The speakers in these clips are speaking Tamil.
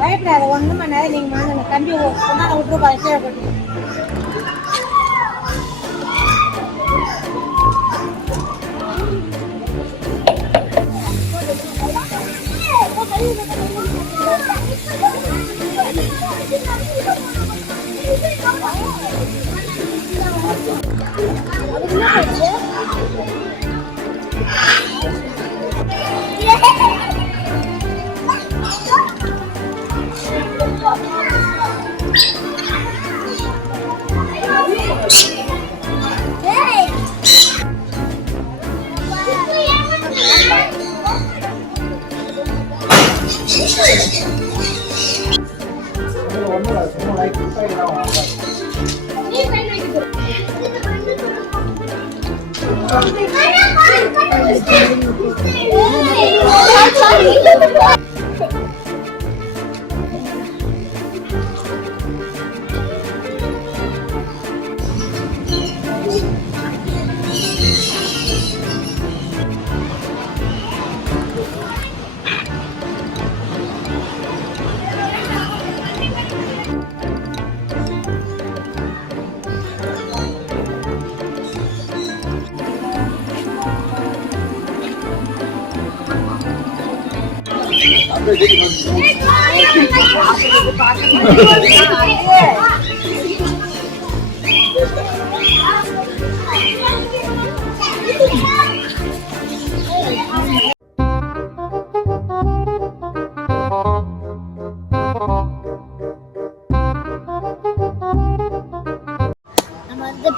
பயப்படாத, 1 மணி நேரம் நீங்க வாங்க. தம்பி கொண்டாட விட்டுருப்பா, கீழே போட்டு.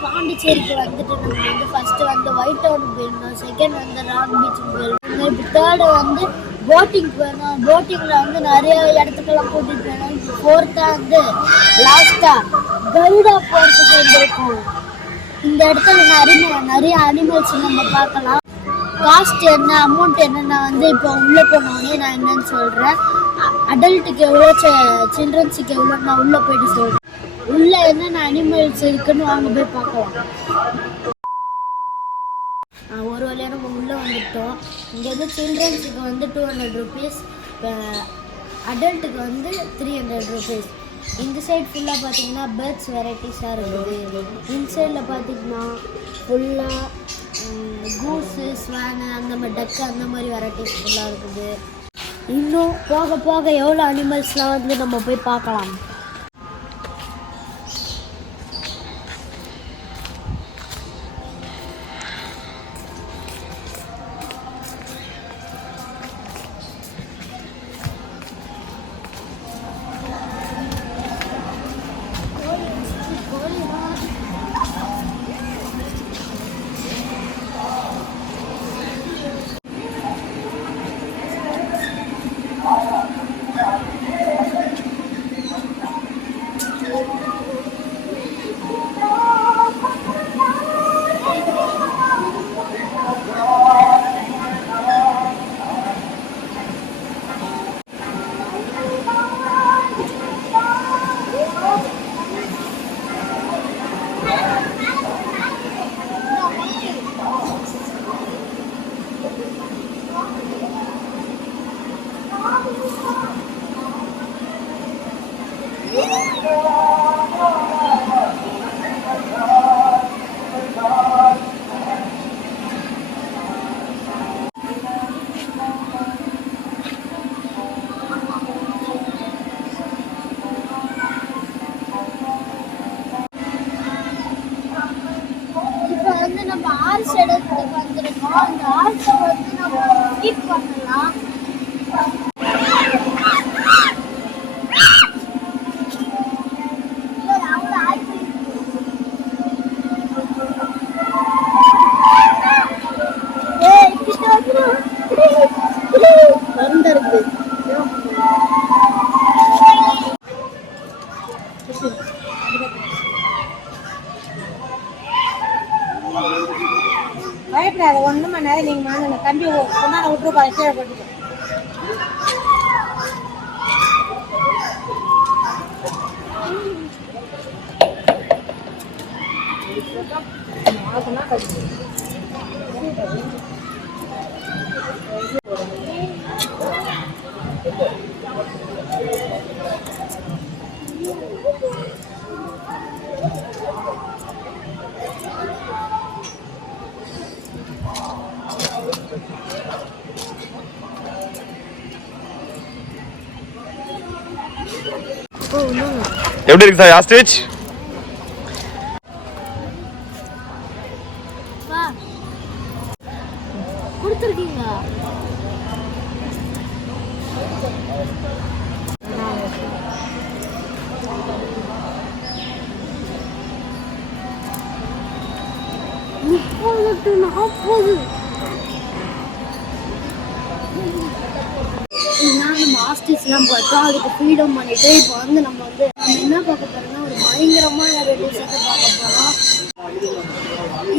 பாண்டிச்சேரிக்கு வந்துட்டு நம்ம வந்து ஃபர்ஸ்ட் வந்து ஒயிட் டவுன் போயிருந்தோம், செகண்ட் வந்து ராக் பீச்சுக்கு போயிருந்தோம், இப்போ தேர்டு வந்து போட்டிங் போயிருந்தோம். போட்டிங்கில் வந்து நிறைய இடத்துக்கெல்லாம் கூட்டிகிட்டு போயிருந்தோம். இப்போ ஃபோர்த்தாக வந்து லாஸ்ட்டாக கருடா போகிறதுக்கு வந்துருக்கோம். இந்த இடத்துல நிறைய அனிமல்ஸ் நம்ம பார்க்கலாம். காஸ்ட் என்ன, அமௌண்ட் என்னென்ன வந்து இப்போ உள்ளே போனோடனே நான் என்னன்னு சொல்கிறேன். அடல்ட்டுக்கு எவ்வளோ, சில்ட்ரன்ஸுக்கு எவ்வளோ நான் உள்ளே போயிட்டு சொல்கிறேன். உள்ள என்னென்ன அனிமல்ஸ் இருக்குன்னு வாங்க போய் பார்க்கலாம். ஒரு வழியாக நம்ம உள்ளே வந்துட்டோம். இங்கே வந்து சில்ட்ரன்ஸுக்கு வந்து 200 rupees, அடல்ட்டுக்கு வந்து 300 rupees. இந்த சைட் ஃபுல்லாக பார்த்தீங்கன்னா பேர்ட்ஸ் வெரைட்டிஸாக இருக்குது. இன்சைடில் பார்த்தீங்கன்னா ஃபுல்லாக கூஸு, ஸ்வானு, அந்த மாதிரி டக்கு, அந்த மாதிரி வெரைட்டிஸ் ஃபுல்லாக இருக்குது. இன்னும் போக போக எவ்வளோ அனிமல்ஸ்லாம் வந்து நம்ம போய் பார்க்கலாம். பயப்படாத, 1 மணி நேரம் நீங்க வாங்க. தம்பி கொண்டாட விட்டுருப்பா, கீழே போட்டு. சொன்னா எப்படி இருக்கு சார் ஆஸ்ட்ரிச்? கொடுத்துருக்கீங்க. முப்பது 40 நம்ம ஆஸ்டிஸ்லாம் பார்த்தோம். அதுக்கு ஃப்ரீடம் பண்ணிட்டு இப்போ வந்து நம்ம என்ன பார்க்க போறோம்னா ஒரு பயங்கரமான ரிலீஸத்தை பார்க்க போறோம்.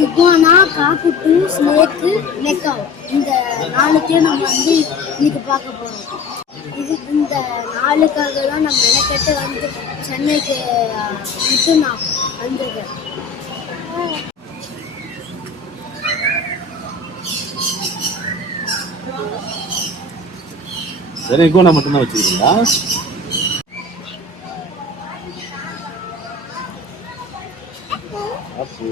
இகுவானா, காக்கட்டு, ஸ்னேக்கு, மெக்காவ் இந்த 4த்தையும் நம்ம வந்து இன்னைக்கு பார்க்க போறோம். இந்த 4க்காக தான் நம்ம மெனக்கெட்டு வந்து சென்னைக்கு விட்டு நான் வந்திருக்கேன். சரி, இகுவானா மட்டும்தான் வச்சுக்கிறீங்களா? அப்போ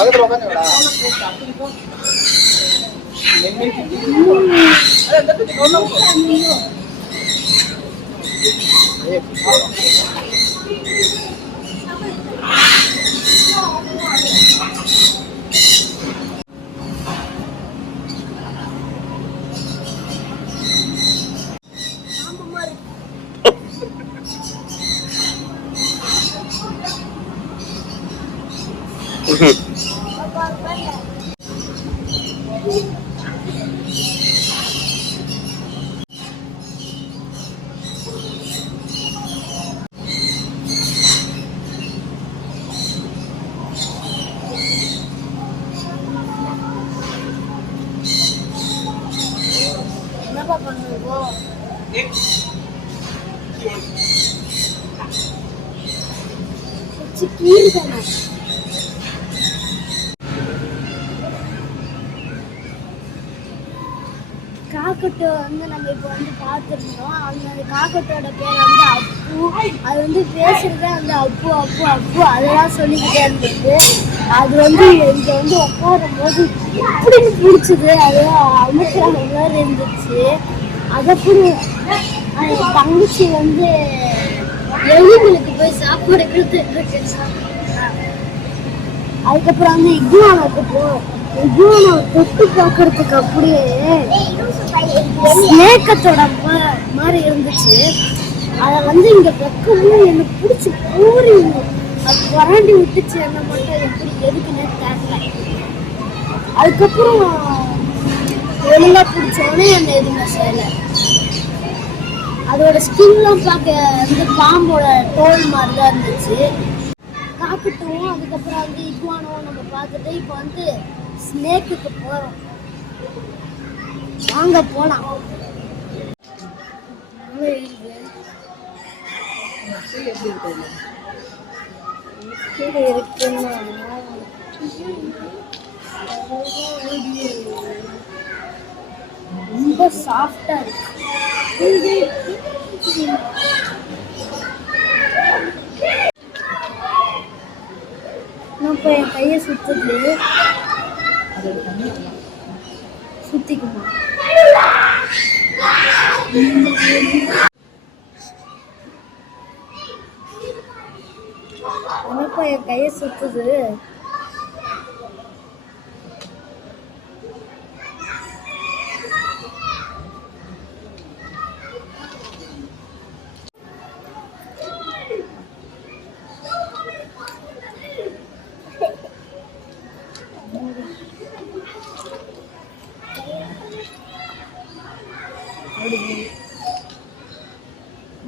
பக்கத்துல உட்காந்துடா. என்னப்பா பண்ணுவோம்? கீழ் தானே காக்கட்டை வந்து நம்ம இப்போ வந்து பார்த்துருந்தோம். அந்த காக்கட்டோட பேர் வந்து அப்பு. அது வந்து பேசுறதே வந்து அப்பு அப்பு அப்பு அதெல்லாம் சொல்லிக்கிட்டே இருந்தது. அது வந்து இங்கே வந்து உட்காரும் போது எப்படின்னு பிடிச்சது, அது அமுக்கிற மாதிரி இருந்துச்சு. அதப்புறம் தங்கச்சி வந்து எலிங்களுக்கு போய் சாப்பாடு கொடுத்துட்டு இருக்கு. அதுக்கப்புறம் வந்து இகுவானாக்கு இகுவானா தொட்டு பார்க்கறதுக்கு அப்படியே ஸ்னேக்கத்தோட மாதிரி இருந்துச்சு. அதை வந்து இங்க பக்கமும் எனக்கு பிடிச்சி பூரி அது வராண்டி விட்டுச்சு. என்ன மட்டும் எப்படி எதுக்குன்னு தெரியல. அதுக்கப்புறம் ஒழுங்கா பிடிச்சோடனே என்ன எதுவுமே செய்யலை. அதோட ஸ்கின்லாம் பார்க்க வந்து பாம்போட தோல் மாதிரி தான் இருந்துச்சு. காக்கட்டும் அதுக்கப்புறம் வந்து இகுவானாவும் நம்ம பார்த்துட்டு இப்போ வந்து ஸ்னேக்குக்கு போகிறோம். வாங்க போகலாம். இருக்குன்னா ரொம்ப சாஃப்டா இருக்கு. நான் இப்போ என் கையை சுத்துது சுத்திக்குமா? எனக்கும் என் கையை சுத்துது.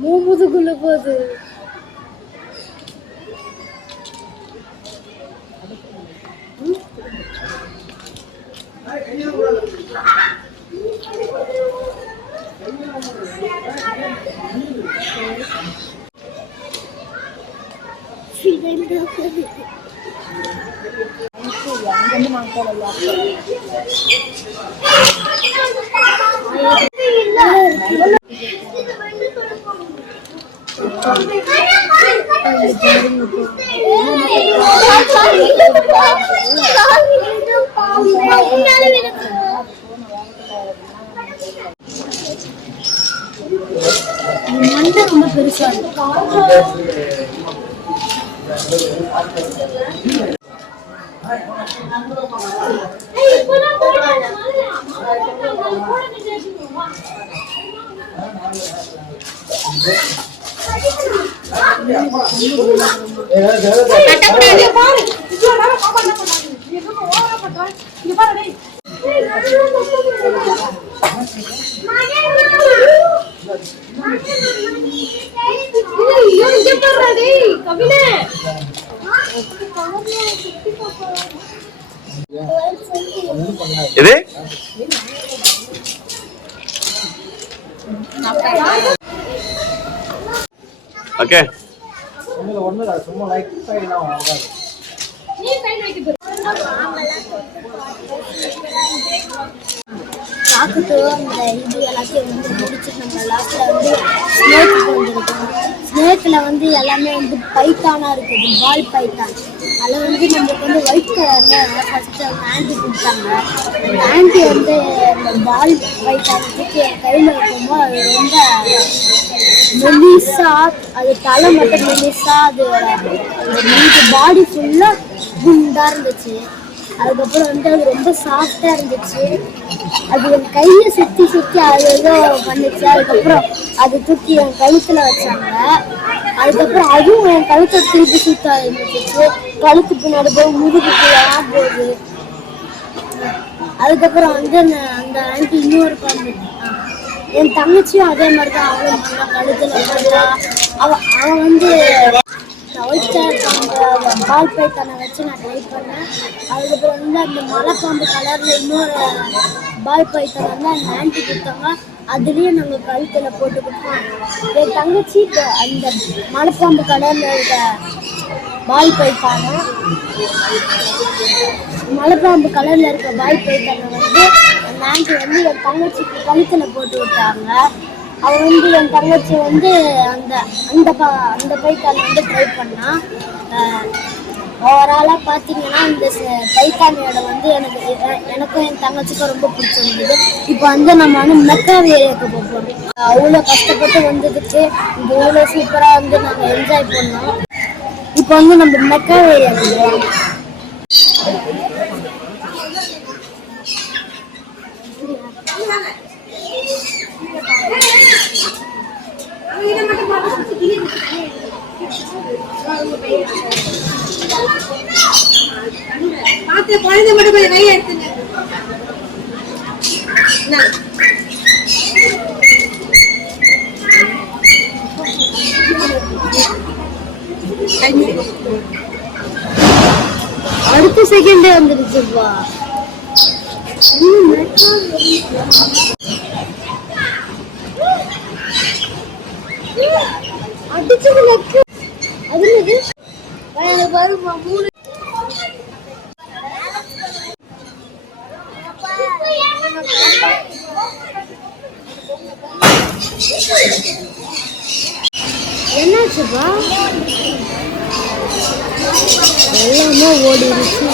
மூமுதுக்குள்ள போகுது. மண்டை ரொம்ப பெருசா இருக்கு. இது ஓகே சும்மா லைக் சைடுலாம் வராது. பார்த்துட்டு அந்த இது எல்லாத்தையும் வந்து முடிச்சுட்டு நம்ம லாஸ்ட்டில் வந்து ஸ்னேக்கு வந்துருக்கோம். ஸ்னேக்கில் வந்து எல்லாமே வந்து பைத்தானாக இருக்குது, பால் பைத்தான். அதில் வந்து நம்மளுக்கு வந்து ஒயிட் கலரில் ஃபஸ்ட்டு அந்த ஆண்டி கொடுத்தாங்க. அந்த ஆண்டி வந்து அந்த பால் பைத்தானத்துக்கு என் கையில் வைக்கும்போது அது ரொம்ப மெலிசா, அது தலை மட்டும் மெலிசா, அது மீது பாடி ஃபுல்லாக குண்டாக இருந்துச்சு. அதுக்கப்புறம் வந்து அது ரொம்ப சாஃப்டாக இருந்துச்சு. அது என் கையை சுற்றி சுற்றி அது ஏதோ பண்ணிச்சு. அதுக்கப்புறம் அது தூக்கி என் கழுத்தில் வச்சாங்க. அதுக்கப்புறம் அதுவும் என் கழுத்தை திருப்பி சுற்ற ஆரம்பிச்சிச்சு. கழுத்து பின்னாடி போய் முதுகுக்கு போகுது. அதுக்கப்புறம் வந்து அந்த ஆண்டி இன்னொரு பாம்பு, என் தங்கச்சியும் அதே மாதிரி தான், அவளும் கழுத்தில் வச்சா. அவன் வந்து பால் பைத்தானை வச்சு நான் ட்ரை பண்ணேன். அதுக்கப்புறம் வந்து அந்த மலைப்பாம்பு கலரில் இன்னொரு பால் பைத்தானை வந்து அந்த ஆண்டி கொடுத்தாங்க. அதுலேயும் நாங்கள் கழுத்தில் போட்டு கொடுத்தோம். என் தங்கச்சி அந்த மலைப்பாம்பு கலரில் இருக்க பால் பைத்தானை, மலைப்பாம்பு கலரில் இருக்க பால் பைத்தானை வந்து அந்த ஆண்டி வந்து என் தங்கச்சிக்கு கழுத்தில் போட்டு விட்டாங்க. அவன் வந்து என் தங்கச்சி வந்து அந்த அந்த பைத்தானை வந்து ட்ரை பண்ணான். ஓவராலாக பார்த்தீங்கன்னா இந்த பைத்தானியோட வந்து எனக்கும் என் தங்கச்சிக்கும் ரொம்ப பிடிச்சிருந்தது. இப்போ வந்து நம்ம வந்து மெக்காவ் ஏரியாவுக்கு போகிறோம். அவ்வளோ கஷ்டப்பட்டு வந்ததுக்கு இங்கே இவ்வளோ சூப்பராக வந்து நாங்கள் என்ஜாய் பண்ணோம். இப்போ வந்து நம்ம மெக்காவ் ஏரியாவுக்கு போகிறோம். பார்த்து குழந்தை மட்டும் கொஞ்சம் கையை எடுத்துங்க. அடுத்த செகண்டே வந்துருச்சுப்பா. அடிச்சது லக்கு. அது என்னது? பாருமா மூணு என்னாச்சுப்பா? எல்லாமே ஓடிடுச்சு.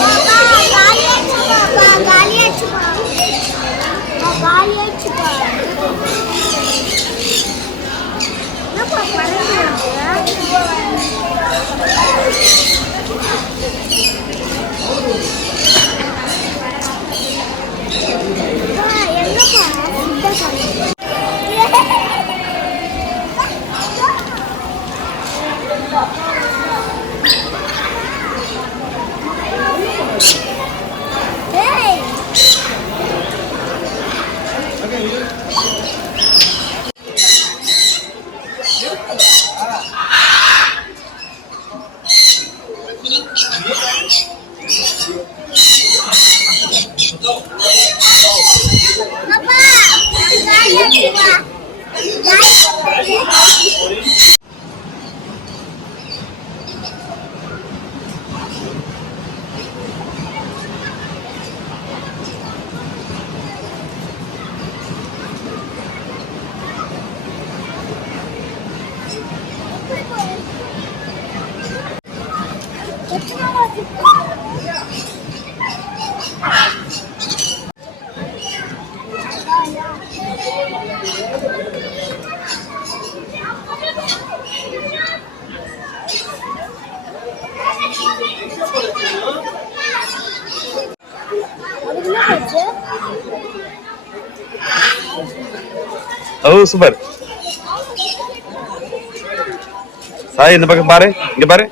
ஓ சூப்பர். சாய் இந்த பக்கம் பாரு, இங்க பாரு.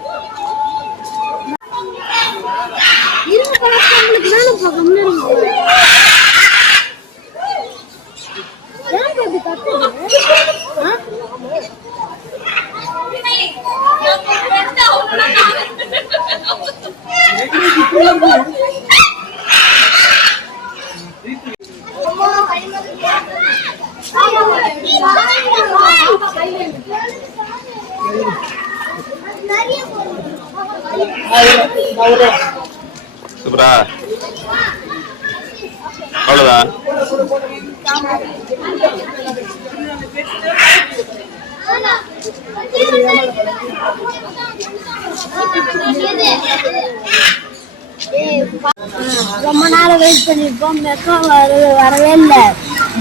சூப்பரா, அவ்வளவுதான். ரொம்ப நேரம் வெயிட் பண்ணிருப்போம். மெக்கா வரவே இல்லை.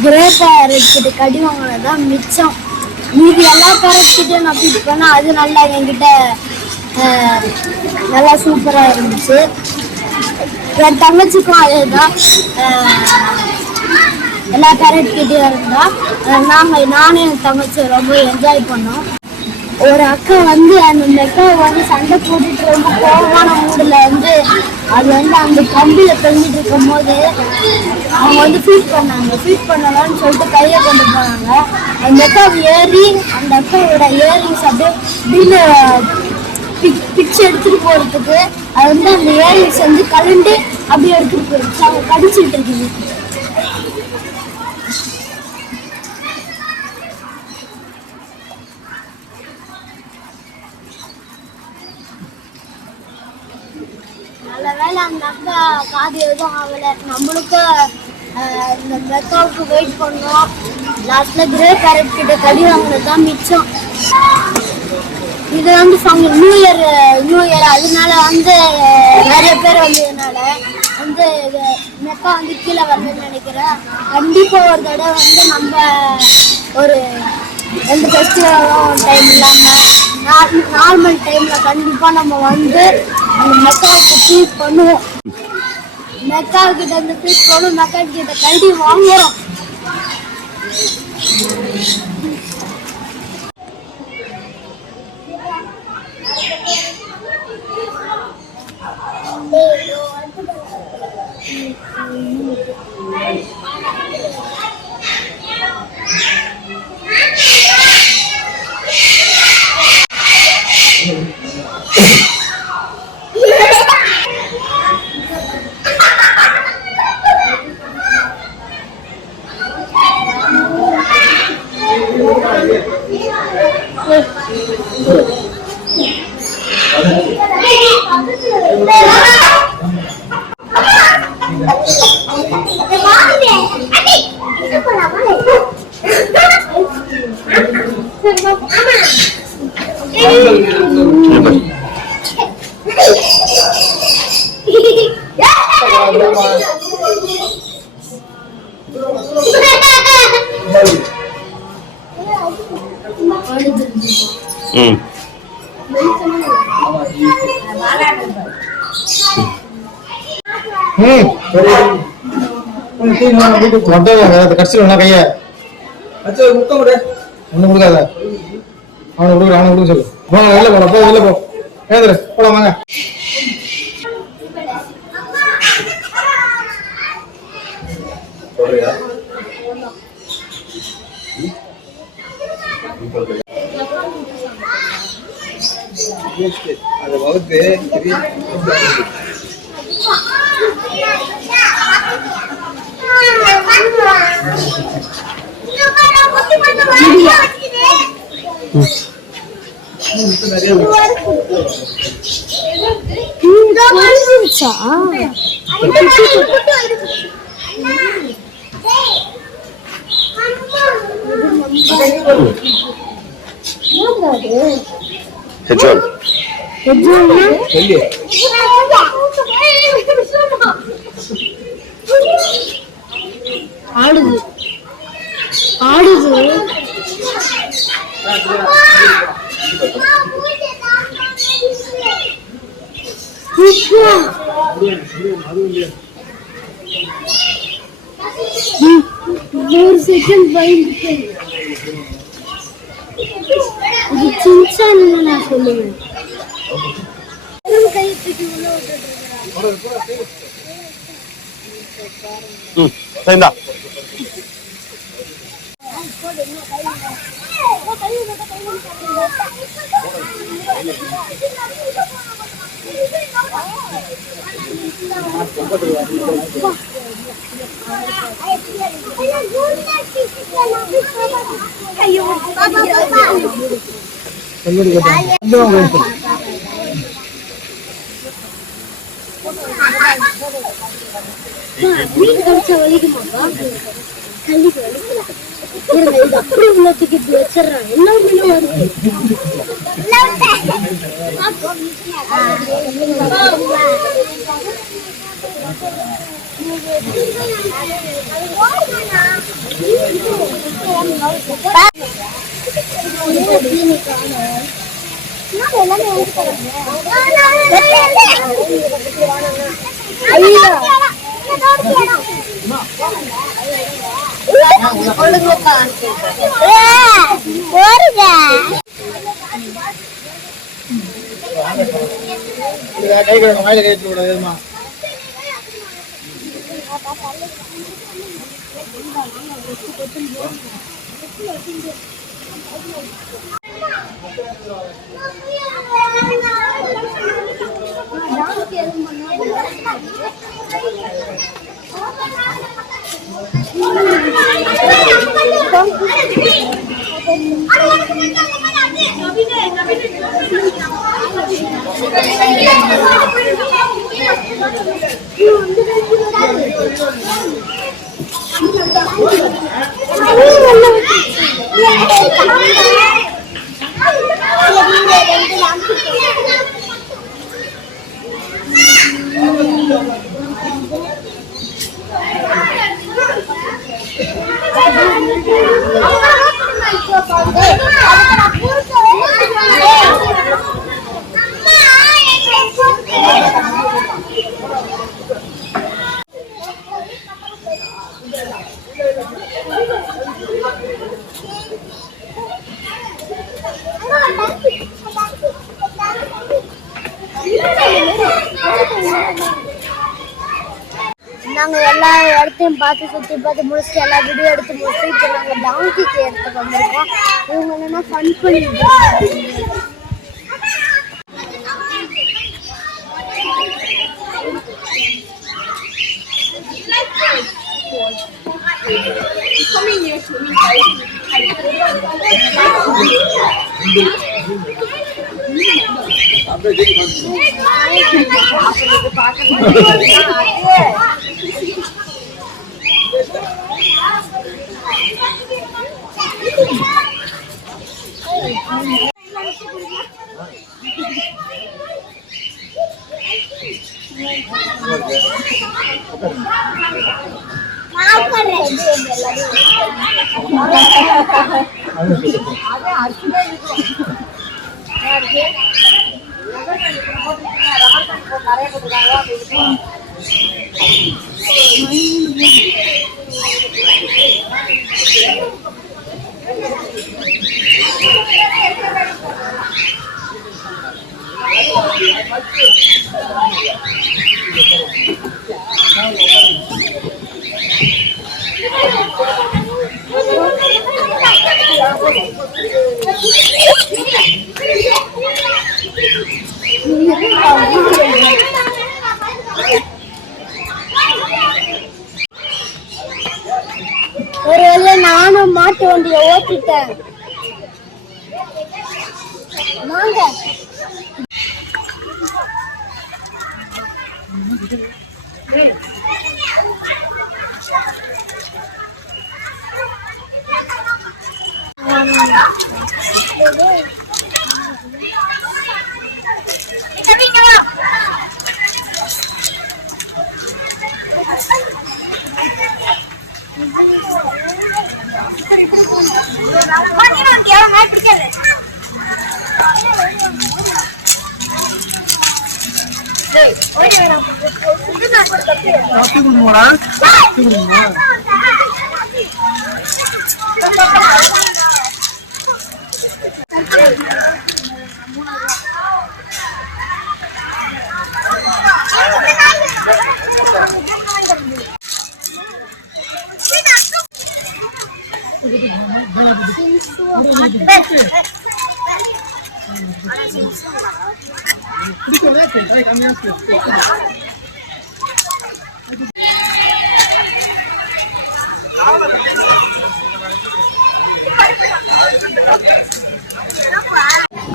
கிரே பேரட் கடி வாங்கினதான் மிச்சம். மீதி எல்லா பேரட்கிட்ட நான் பீட் பண்ணேன். அது நல்லா என்கிட்ட நல்லா சூப்பராக இருந்துச்சு. என் தங்கச்சிக்கும் அதே தான். எல்லா பேரட்கிட்டையும் இருந்தால் நானும் என் தங்கச்சி ரொம்ப என்ஜாய் பண்ணோம். ஒரு அக்கா வந்து அந்த மெக்காவை வந்து சண்டை போட்டுட்டு ரொம்ப கோபமான மூடில் வந்து அது வந்து அந்த கம்பியில் தொங்கிட்டு இருக்கும் போது அவங்க வந்து ஃபீட் பண்ணாங்க. ஃபீட் பண்ணலான்னு சொல்லிட்டு கையை கொண்டு போனாங்க. அந்த மெக்காவை ஏறி அந்த அக்காவோட இயரிங்ஸ் அப்படியே வீடு பிச்சு எடுத்துட்டு போறதுக்கு அது வந்து அந்த இயரிங்ஸ் வந்து கலண்டு அப்படியே எடுத்துட்டு போயிடுச்சு. அவங்க கடிச்சிட்டு இருக்குது. நல்ல வேலை அந்த அக்கா காது எதுவும் ஆகலை. நம்மளுக்கும் இந்த மெக்காவுக்கு வெயிட் பண்ணோம். லாஸ்ட்ல கிரே பேரட் கிட்ட கடி வாங்கினது தான் மிச்சம். இது வந்து நியூ இயர் அதனால வந்து நிறைய பேர் வந்ததுனால வந்து மெக்கா வந்து கீழே வரலன்னு நினைக்கிறேன். கண்டிப்பாக ஒரு தடவை வந்து நம்ம ஒரு எந்த ஃபெஸ்டிவலும் டைம் இல்லாமல் நார்மல் டைமில் கண்டிப்பாக நம்ம வந்து அந்த மெக்காவுக்கு ஃபீட் பண்ணுவோம். மெக்காவுக்கிட்ட வந்து ஃபீட் பண்ணுவோம். மெக்காக்கிட்ட கல்வி வாங்குறோம். கடிச்சிருவா கைய ஒண்ணு கொடுக்காத. அவனை கொடுக்குற சொல்லு. வாங்க வெளில போலாம், போ வெளில போ. ஏந்திரு, போலாம் வாங்க. சொல்றியா? அதை வகுத்து ஹெட்ஜாக் சொல்லி ஆடுது ஆடுது ஒரு செகண்ட் பயந்துட்டு இது சின்சான்னு நான் சொல்லுவேன். கை தூக்கி உள்ள விட்டுட்டு சரிந்தா மீன் கடிச்சா வலிக்குமாப்பா? கண்டிப்பா வலிக்கலாம். இருங்க, இது அப்படி உள்ளத்துக்கு இப்படி வச்சிடறேன். எல்லா மீனும் வருது. கை கழுவ வாயில கை வச்சு விடாதுமா. நாங்க எல்லா இடத்தையும் பார்த்து சுற்றி பார்த்து முடிச்சுட்டு எல்லா வீடியோ எடுத்து முடிச்சுட்டு இப்போ நாங்கள் டாங்கிக்கு இடத்துக்கு வந்திருக்கோம். இவங்க என்னன்னா ஃபன் பண்ணிட்டு ஒருவேளை நானும் மாட்டு வண்டியை ஓட்டிட்டேன். வாங்க.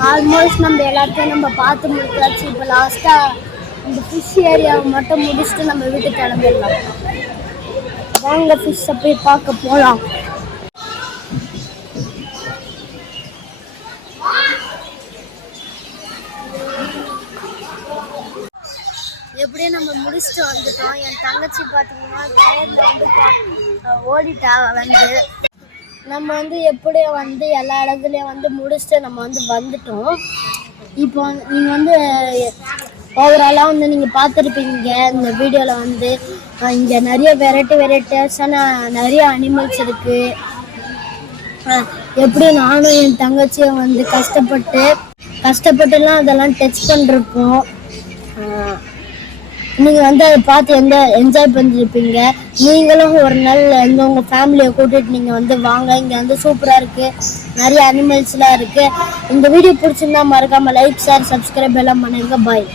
ஆல்மோஸ்ட் நம்ம எல்லாத்தையும் நம்ம பார்த்து முடிச்சாச்சு. இப்போ லாஸ்டா இந்த ஃபிஷ் ஏரியாவை மட்டும் முடிச்சுட்டு நம்ம வீட்டுக்கு கிளம்பிடலாம். வாங்க ஃபிஷ்ஷை போய் பார்க்க போகலாம். எப்படியும் நம்ம முடிச்சுட்டு வந்துட்டோம். என் தங்கச்சி பார்த்தீங்கன்னா டயர்ல வந்து ஓடிட்டா. வந்து நம்ம வந்து எப்படியும் வந்து எல்லா இடத்துலையும் வந்து முடிச்சுட்டு நம்ம வந்து வந்துட்டோம். இப்போ நீங்கள் வந்து ஓவராலாக வந்து நீங்கள் பார்த்துருப்பீங்க இந்த வீடியோவில் வந்து இங்கே நிறைய வெரைட்டிஸான நிறைய அனிமல்ஸ் இருக்குது. எப்படி நானும் என் தங்கச்சியும் வந்து கஷ்டப்பட்டுலாம் அதெல்லாம் டச் பண்ணிருப்போம். நீங்கள் வந்து அதை பார்த்து என்ஜாய் பண்ணிருப்பீங்க. நீங்களும் ஒரு நாள் உங்கள் ஃபேமிலியை கூட்டிகிட்டு நீங்கள் வந்து வாங்க. இங்கே வந்து சூப்பராக இருக்குது, நிறைய அனிமல்ஸ்லாம் இருக்குது. இந்த வீடியோ பிடிச்சிருந்தா மறக்காமல் லைக், ஷேர், சப்ஸ்கிரைப் எல்லாம் பண்ணுங்க. பாய்.